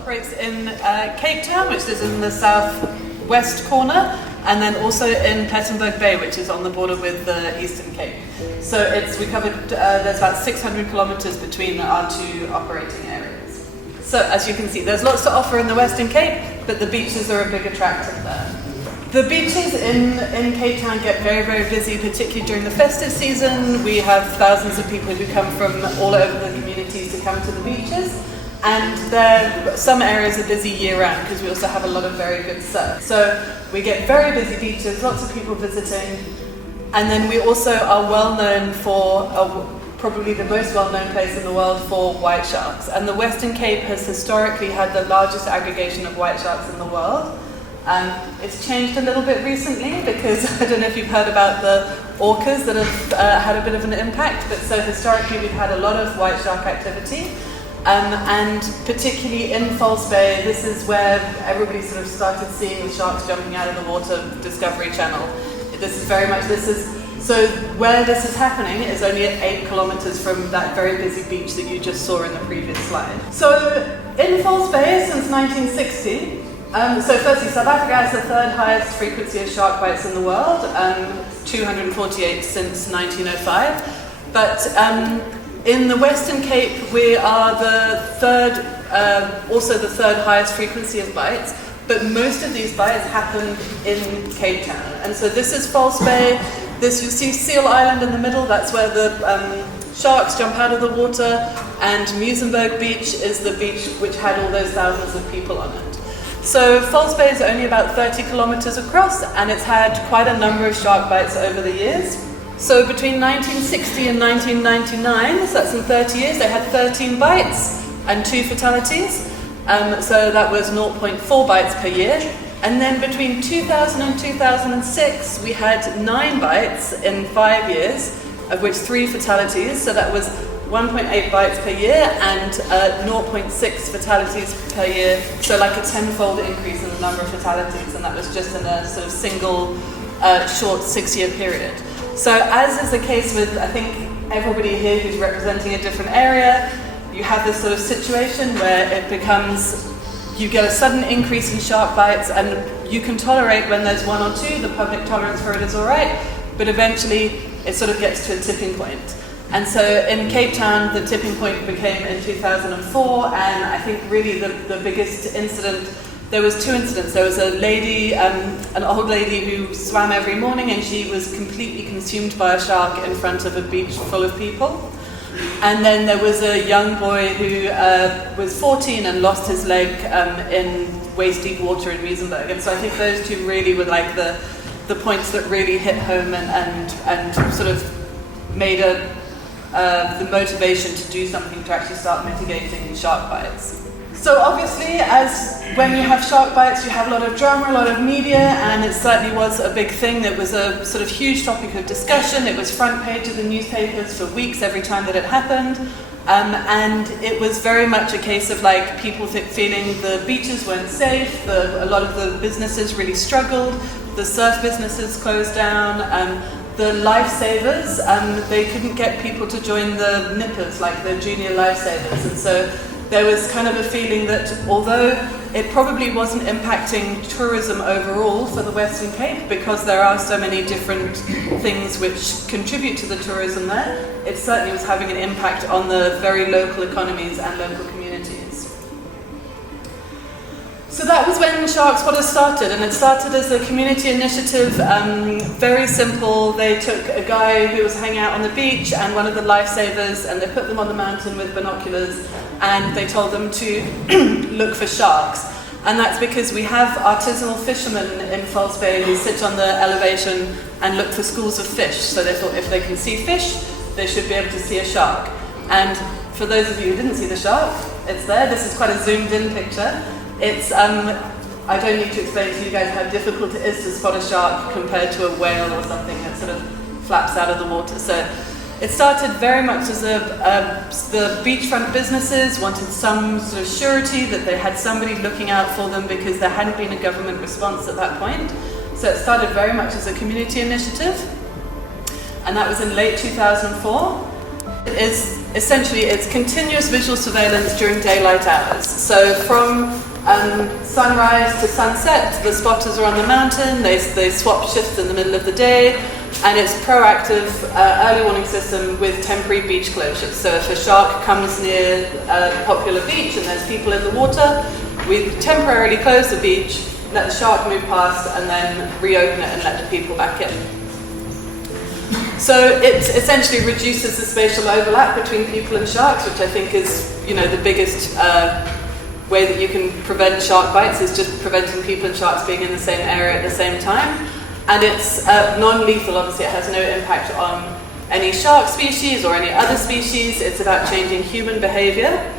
operates in Cape Town, which is in the southwest corner, and then also in Plettenberg Bay, which is on the border with the Eastern Cape. So we covered, there's about 600 kilometers between our two operating areas. So as you can see, there's lots to offer in the Western Cape, but the beaches are a big attractant there. The beaches in Cape Town get very, very busy, particularly during the festive season. We have thousands of people who come from all over the communities to come to the beaches. And some areas are busy year-round because we also have a lot of very good surf. So we get very busy beaches, lots of people visiting. And then we also are well known for, probably the most well-known place in the world for white sharks. And the Western Cape has historically had the largest aggregation of white sharks in the world. It's changed a little bit recently because I don't know if you've heard about the orcas that have had a bit of an impact, but so historically we've had a lot of white shark activity. And particularly in False Bay, this is where everybody sort of started seeing the sharks jumping out of the water, Discovery Channel. So where this is happening is only at 8 kilometers from that very busy beach that you just saw in the previous slide. So in False Bay since 1960, so firstly, South Africa has the third highest frequency of shark bites in the world, 248 since 1905. But in the Western Cape, we are also the third highest frequency of bites, but most of these bites happen in Cape Town. And so this is False Bay. You see Seal Island in the middle, that's where the sharks jump out of the water, and Muizenberg Beach is the beach which had all those thousands of people on it. So False Bay is only about 30 kilometers across, and it's had quite a number of shark bites over the years. So between 1960 and 1999, so that's in 30 years, they had 13 bites and 2 fatalities. So that was 0.4 bites per year. And then between 2000 and 2006, we had 9 bites in 5 years, of which 3 fatalities. So that was 1.8 bites per year and 0.6 fatalities per year. So like a 10-fold increase in the number of fatalities, and that was just in a sort of single short 6-year period. So as is the case with, I think, everybody here who's representing a different area, you have this sort of situation where it becomes, you get a sudden increase in shark bites, and you can tolerate when there's 1 or 2, the public tolerance for it is all right, but eventually it sort of gets to a tipping point. And so in Cape Town, the tipping point became in 2004, and I think really the biggest incident, there was 2 incidents. There was a lady, an old lady who swam every morning, and she was completely consumed by a shark in front of a beach full of people. And then there was a young boy who was 14 and lost his leg in waist-deep water in Muizenberg. And so I think those 2 really were like the points that really hit home and sort of made the motivation to do something to actually start mitigating shark bites. So obviously, as when you have shark bites, you have a lot of drama, a lot of media, and it certainly was a big thing. It was a sort of huge topic of discussion. It was front page of the newspapers for weeks every time that it happened. And it was very much a case of like people feeling the beaches weren't safe, a lot of the businesses really struggled, the surf businesses closed down, the lifesavers, they couldn't get people to join the nippers, like the junior lifesavers, and so there was kind of a feeling that although it probably wasn't impacting tourism overall for the Western Cape, because there are so many different things which contribute to the tourism there, it certainly was having an impact on the very local economies and local communities. So that was when Shark Spotters started, and it started as a community initiative, very simple. They took a guy who was hanging out on the beach and one of the lifesavers, and they put them on the mountain with binoculars, and they told them to look for sharks. And that's because we have artisanal fishermen in False Bay who sit on the elevation and look for schools of fish. So they thought if they can see fish, they should be able to see a shark. And for those of you who didn't see the shark, it's there. This is quite a zoomed in picture. It's, I don't need to explain to you guys how difficult it is to spot a shark compared to a whale or something that sort of flaps out of the water. So it started very much as the beachfront businesses wanted some sort of surety that they had somebody looking out for them because there hadn't been a government response at that point. So it started very much as a community initiative, and that was in late 2004. It's continuous visual surveillance during daylight hours. So from sunrise to sunset, the spotters are on the mountain, they swap shifts in the middle of the day, and it's proactive early warning system with temporary beach closures. So if a shark comes near a popular beach and there's people in the water, we temporarily close the beach, let the shark move past, and then reopen it and let the people back in. So it essentially reduces the spatial overlap between people and sharks, which I think is, the biggest way that you can prevent shark bites is just preventing people and sharks being in the same area at the same time. And it's non-lethal, obviously it has no impact on any shark species or any other species. It's about changing human behavior.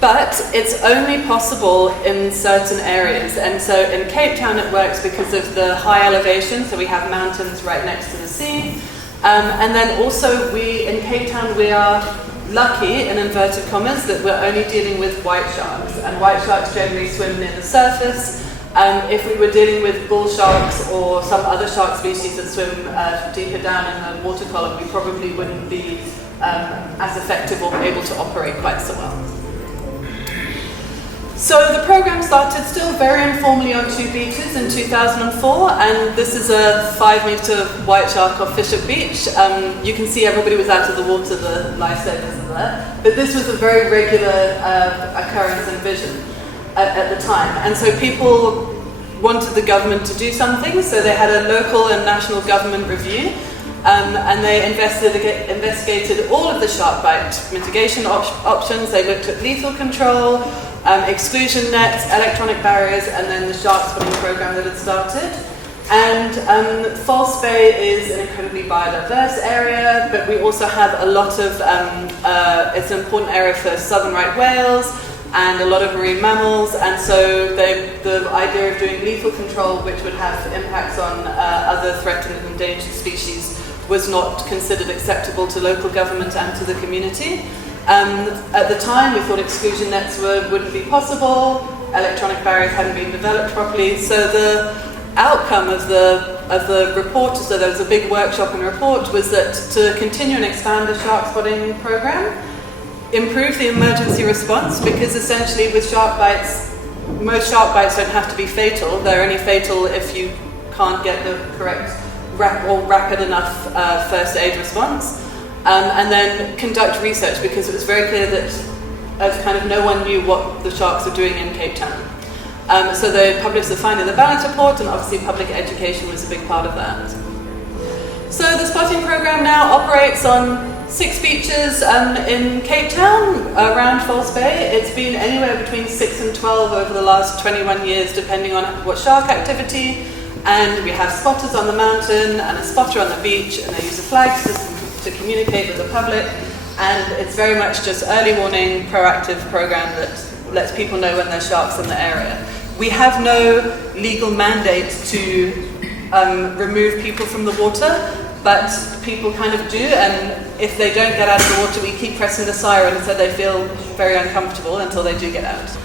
But it's only possible in certain areas. And so in Cape Town it works because of the high elevation, so we have mountains right next to the sea. And then also in Cape Town we are lucky, in inverted commas, that we're only dealing with white sharks. And white sharks generally swim near the surface. If we were dealing with bull sharks or some other shark species that swim deeper down in the water column, we probably wouldn't be as effective or able to operate quite so well. So the program started still very informally on 2 beaches in 2004, and this is a 5-meter white shark off Fisher Beach. You can see everybody was out of the water, the lifesavers are there, but this was a very regular occurrence and vision at the time. And so people wanted the government to do something, so they had a local and national government review, and they investigated all of the shark bite mitigation options. They looked at lethal control, exclusion nets, electronic barriers, and then the shark spotting program that had started. And False Bay is an incredibly biodiverse area, but we also have a lot of, it's an important area for southern right whales and a lot of marine mammals, and so the idea of doing lethal control, which would have impacts on other threatened and endangered species, was not considered acceptable to local government and to the community. At the time, we thought exclusion nets wouldn't be possible, electronic barriers hadn't been developed properly, so the outcome of the report, so there was a big workshop and report, was that to continue and expand the shark spotting program, improve the emergency response, because essentially with shark bites, most shark bites don't have to be fatal, they're only fatal if you can't get the correct or rapid enough first aid response. And then conduct research, because it was very clear that kind of no one knew what the sharks were doing in Cape Town. So they published the Finding the Balance report, and obviously public education was a big part of that. So the spotting program now operates on 6 beaches in Cape Town around False Bay. It's been anywhere between 6 and 12 over the last 21 years, depending on what shark activity. And we have spotters on the mountain and a spotter on the beach, and they use a flag system to communicate with the public, and it's very much just early warning, proactive program that lets people know when there's sharks in the area. We have no legal mandate to remove people from the water, but people kind of do, and if they don't get out of the water, we keep pressing the siren until they feel very uncomfortable until they do get out.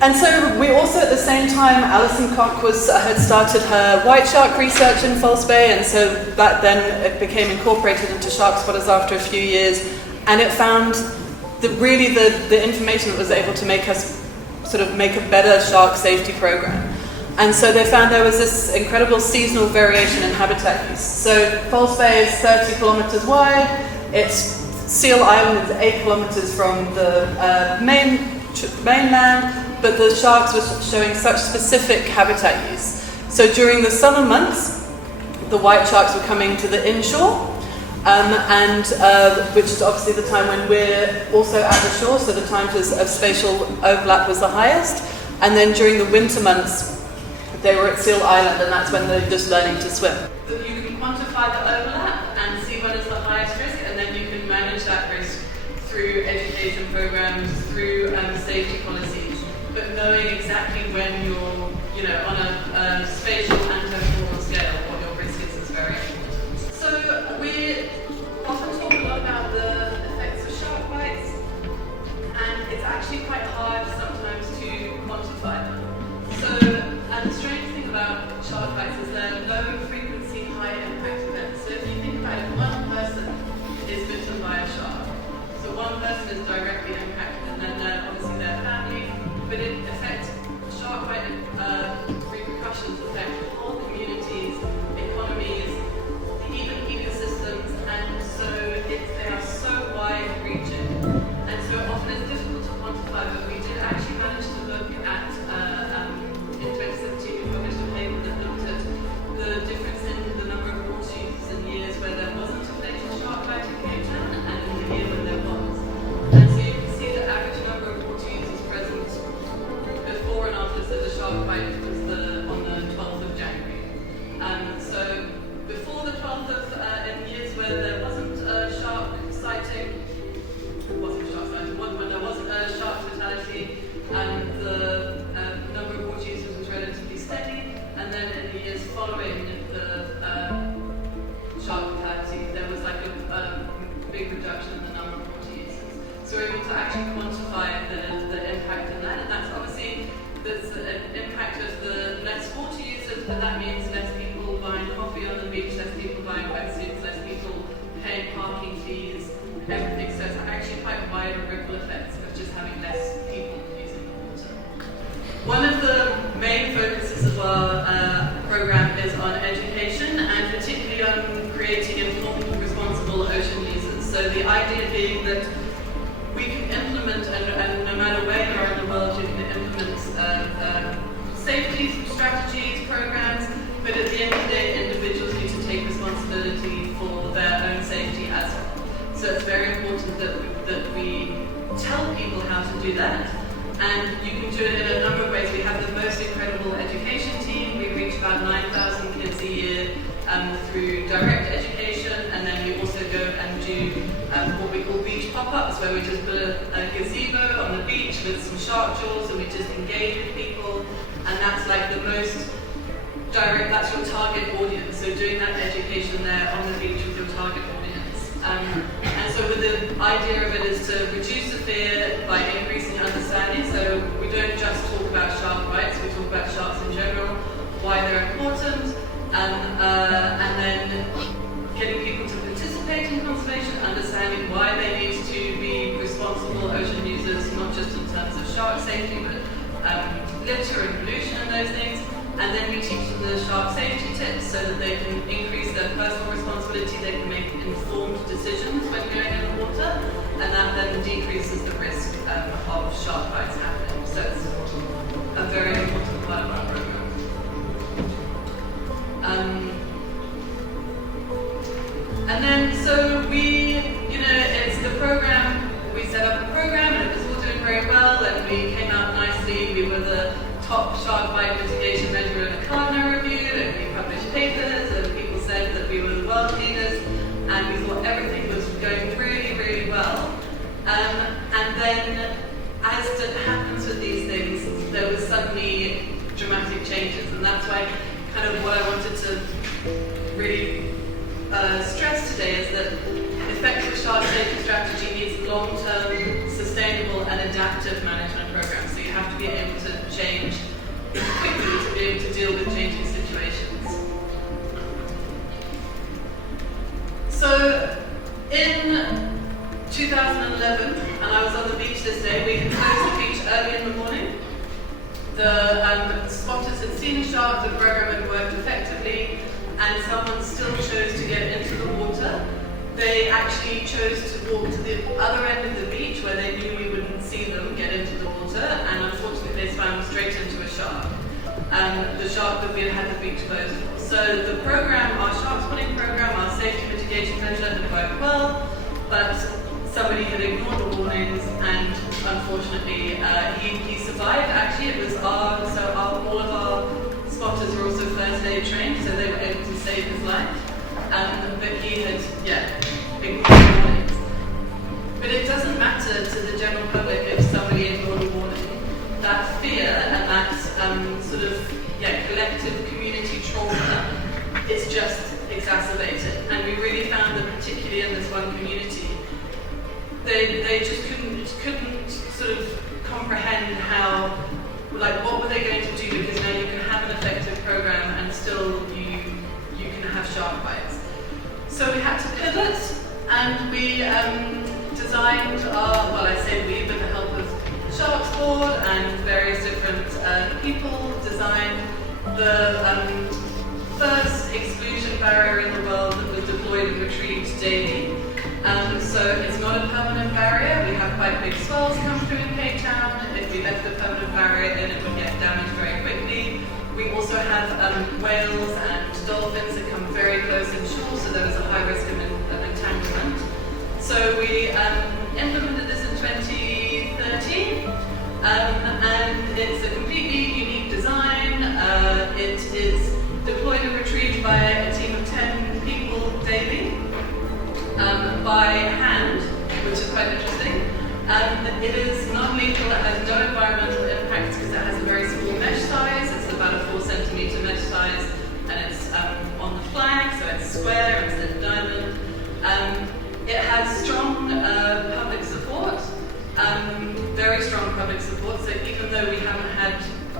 And so we also, at the same time, Alison Cock had started her white shark research in False Bay, and so that then it became incorporated into Shark Spotters after a few years, and it found that really the information that was able to make us sort of make a better shark safety program. And so they found there was this incredible seasonal variation in habitat use. So False Bay is 30 kilometers wide, Seal Island is 8 kilometers from the mainland, but the sharks were showing such specific habitat use. So during the summer months, the white sharks were coming to the inshore, which is obviously the time when we're also at the shore, so the time of spatial overlap was the highest. And then during the winter months, they were at Seal Island, and that's when they're just learning to swim. You can quantify the overlap and see what is the highest risk, and then you can manage that risk through education programs, through safety policies. But knowing exactly when you're, on a spatial and temporal scale, what your risk is very important. So we often talk a lot about the effects of shark bites, and it's actually quite hard sometimes to quantify them. So, the strange thing about shark bites is they're low frequency, high impact events. So if you think about it, one person is bitten by a shark, actually quantify the impact of that, and that's obviously there's an impact of the less water users, but that means less people buying coffee on the beach, less people buying wetsuits, less people paying parking fees, everything. So it's actually quite wide ripple effects of just having less people using the water. One of the main focuses of our program is on education, and particularly on creating informed, responsible ocean users. So the idea being that we can implement, and no matter where you are in the world, you can implement safety strategies, programs, but at the end of the day, individuals need to take responsibility for their own safety as well. So it's very important that we tell people how to do that, and you can do it in a number of ways. We have the most incredible education team. We reach about 9,000 kids a year through direct education, and then we also go and do what we call beach pop-ups, where we just put a gazebo on the beach with some shark jaws, and we just engage with people, and that's like the most direct, that's your target audience. So doing that education there on the beach with your target audience. And so the idea of it is to reduce the fear by increasing understanding. So we don't just talk about shark bites, we talk about sharks in general, why they're important, and then getting people to participate in conservation, understanding why they need to be responsible ocean users, not just in terms of shark safety, but litter and pollution and those things. And then we teach them the shark safety tips so that they can increase their personal responsibility, they can make informed decisions when going in the water, and that then decreases the risk of shark bites happening. So it's a very important part of our program. And then, so we, it's the program, we set up a program and it was all doing very well, and we came out nicely. We were the top shark bite mitigation measure in a Cardinal review, and we published papers, and people said that we were the world leaders, and we thought everything was going really, really well. And then, as it happens with these things, there was suddenly dramatic changes, and that's why kind of what I wanted to really stress today is that effective shark safety strategy needs long-term, sustainable and adaptive management programs. So you have to be able to change quickly to be able to deal with changing situations. So in 2011, and I was on the beach this day, we closed the beach early in the morning. The spotters had seen a shark, the program had worked effectively, and someone still chose to get into the water. They actually chose to walk to the other end of the beach where they knew we wouldn't see them get into the water, and unfortunately they swam straight into a shark. The shark that we had had the beach closed for. So the program, our shark spotting program, our safety mitigation measure had worked well, but somebody had ignored the warnings, and unfortunately he survived. Actually, it was all of our spotters were also first aid trained, so they were able to save his life. But he had, ignored the warnings. But it doesn't matter to the general public if somebody ignored a warning. That fear and that collective community trauma is just exacerbated. And we really found that particularly in this one community, they just couldn't sort of comprehend how, what were they going to do, because now you can have an effective program and still you can have shark bites. So we had to pivot, and we designed our, I say we, with the help of Sharks Board and various different people, designed the first exclusion barrier in the world that was deployed and retrieved daily. So it's not a permanent barrier. We have quite big swells come through in Cape Town. If we left the permanent barrier in, it would get damaged very quickly. We also have whales and dolphins that come very close inshore, so there was a high risk of entanglement. So we implemented this in 2013, and it's a completely unique design. It is deployed and retrieved by a team of 10 people daily, by hand, which is quite interesting. It is non-lethal, it has no environmental impacts because it has a very small mesh size. It's about a 4 centimeter mesh size, and it's on the flag, so it's square instead of diamond. It has strong public support.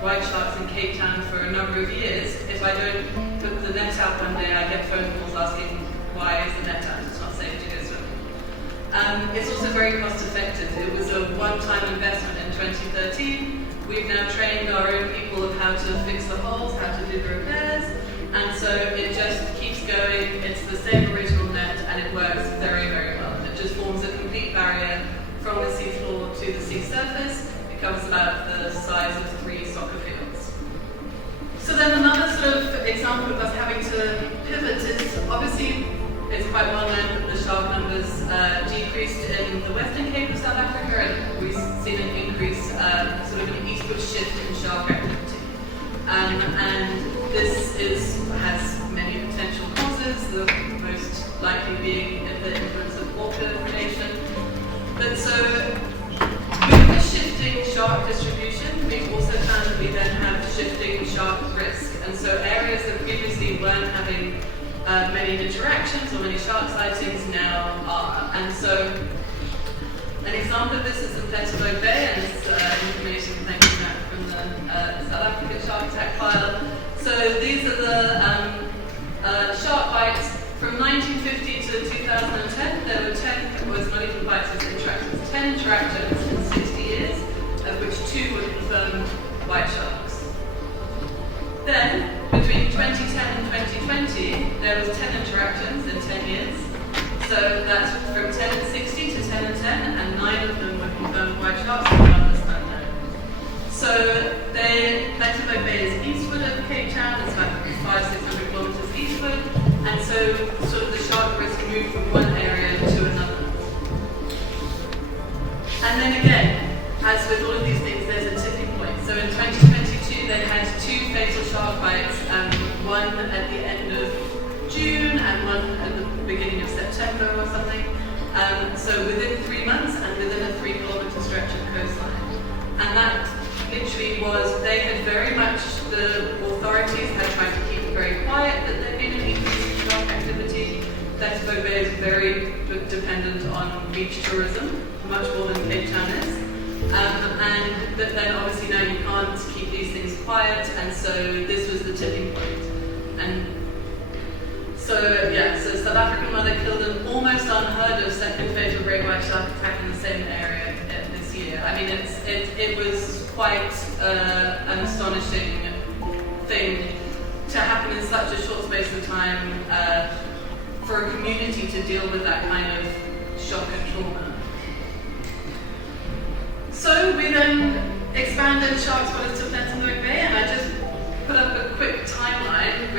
white sharks in Cape Town for a number of years, if I don't put the net out one day, I get phone calls asking, why is the net out? It's not safe to go swimming. It's also very cost effective. It was a one-time investment in 2013. We've now trained our own people of how to fix the holes, how to do the repairs, and so it just keeps going. It's the same original net, and it works very, very well. It just forms a complete barrier from the seafloor to the sea surface. It covers about the size of 3 soccer fields. So then another sort of example of us having to pivot is, obviously, it's quite well known that the shark numbers decreased in the Western Cape of South Africa, and we've seen an increase, sort of an eastward shift in shark activity. And this has many potential causes, the most likely being the influence of orchid predation. But so, with the shifting shark distribution, we've also found that we then have shifting shark risk. And so areas that previously weren't having many interactions or many shark sightings now are. And so an example of this is in Plettenberg Bay, and it's information thank you Matt from the South African shark attack file. So these are the shark bites from 1950 to 2010. There were 10, well, it's not even bites, it's interactions, 10 interactions in 60 years, of which 2 were confirmed white sharks. Then, between 2010 and 2020, there was 10 interactions in 10 years. So that's from 10 and 60 to 10 and 10, and 9 of them were confirmed white sharks, and 1 was unknown. So Plettenberg Bay is eastward of Cape Town, it's about 500-600 kilometers eastward, and so sort of the shark risk moved from one area to another. And then again, as with all of these things, there's a tipping point. So in 2022, they had 2 fatal shark bites, one at the end of June and one at the beginning of September or something. So within 3 months and within a 3-kilometer stretch of coastline. And that literally was, they had very much, the authorities had tried to keep it very quiet that there'd been an increase in shark activity. Plettenberg Bay is very dependent on beach tourism, much more than Cape Town is. But then obviously now you can't keep these things quiet, and so this was the tipping point. And so yeah, so South African mother killed an almost unheard of second fatal great white shark attack in the same area this year. I mean, it was quite an astonishing thing to happen in such a short space of time for a community to deal with that kind of shock and trauma. So we then expanded shark spotters to Plettenberg Bay, and I just put up a quick timeline,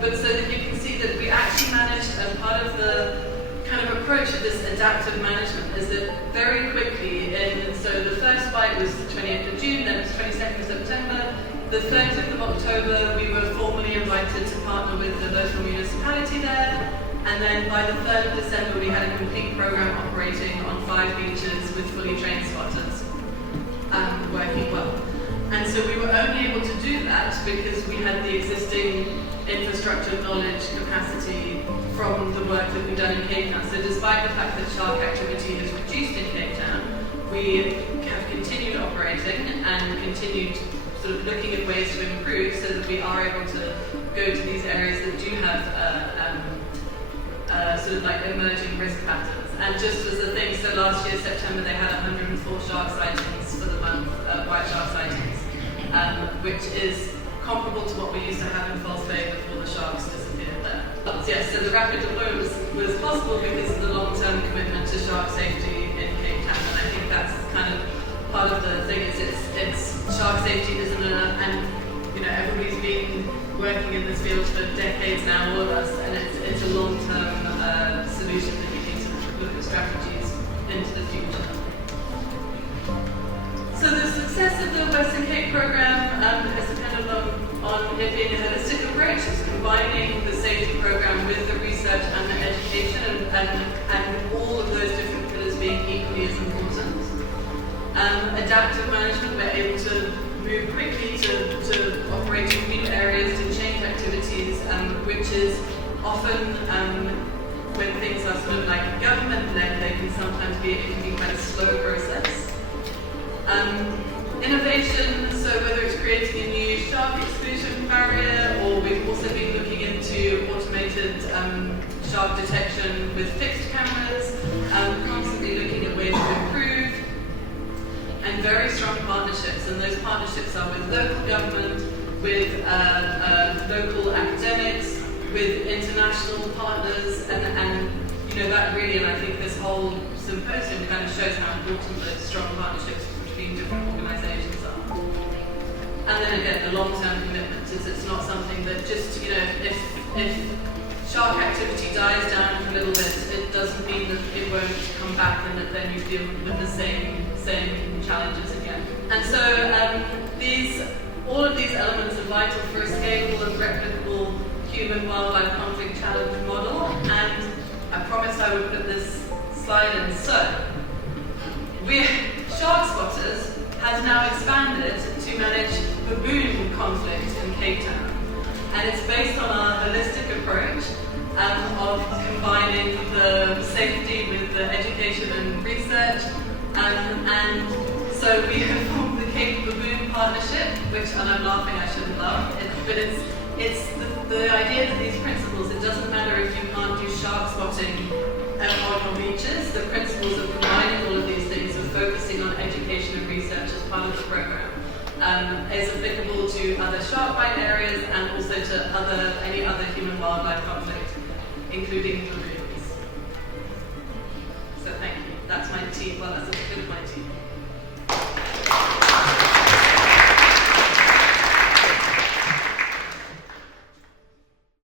but so that you can see that we actually managed, as part of the kind of approach of this adaptive management, is that very quickly, so the first bite was the 28th of June, then it was 22nd of September, the 30th of October we were formally invited to partner with the local municipality there, and then by the 3rd of December we had a complete program operating on 5 beaches with fully trained spotters, working well. And so we were only able to do that because we had the existing infrastructure, knowledge, capacity from the work that we've done in Cape Town. So despite the fact that shark activity has reduced in Cape Town, we have continued operating and continued sort of looking at ways to improve so that we are able to go to these areas that do have sort of like emerging risk patterns. And just as a thing, so last year, September, they had 104 shark sightings for the month, white shark sightings, which is comparable to what we used to have in False Bay before the sharks disappeared there. But yes, so the rapid deployment was possible because of the long-term commitment to shark safety in Cape Town, and I think that's kind of part of the thing is it's shark safety isn't and you know everybody's been working in this field for decades now, all of us, and it's a long-term solution that you need to look at strategies into the future. So the success of the Western Cape program has depended on it being a holistic approach. It's combining the safety program with the research and the education, and all of those different pillars being equally as important. Adaptive management, we're able to move quickly to operate in new areas, to change activities, which is often when things are sort of like government-led, they can sometimes be, it can be quite a slow process. innovation, so whether it's creating a new shark exclusion barrier, or we've also been looking into automated shark detection with fixed cameras, constantly looking at ways to improve, and very strong partnerships. And those partnerships are with local government, with local academics, with international partners, and you know, that really, and I think this whole symposium kind of shows how important those strong partnerships between different organisations are. And then again, the long-term commitment is it's not something that just, you know, if shark activity dies down a little bit, it doesn't mean that it won't come back and that then you deal with the same challenges again. And so all of these elements are vital for a scalable and replicable human-wildlife conflict challenge model, and I promised I would put this slide in. So, Shark Spotters has now expanded to manage baboon conflict in Cape Town, and it's based on our holistic approach of combining the safety with the education and research, and so we have formed the Cape Baboon Partnership, which, and I'm laughing, I shouldn't laugh, but it's the idea that these principles, it doesn't matter if you can't do shark spotting on beaches, the principles of combining all of these things and focusing on education and research as part of the program is applicable to other shark bite areas and also to any other human-wildlife conflict, including baboons. So thank you. That's my team. Well, that's a good one.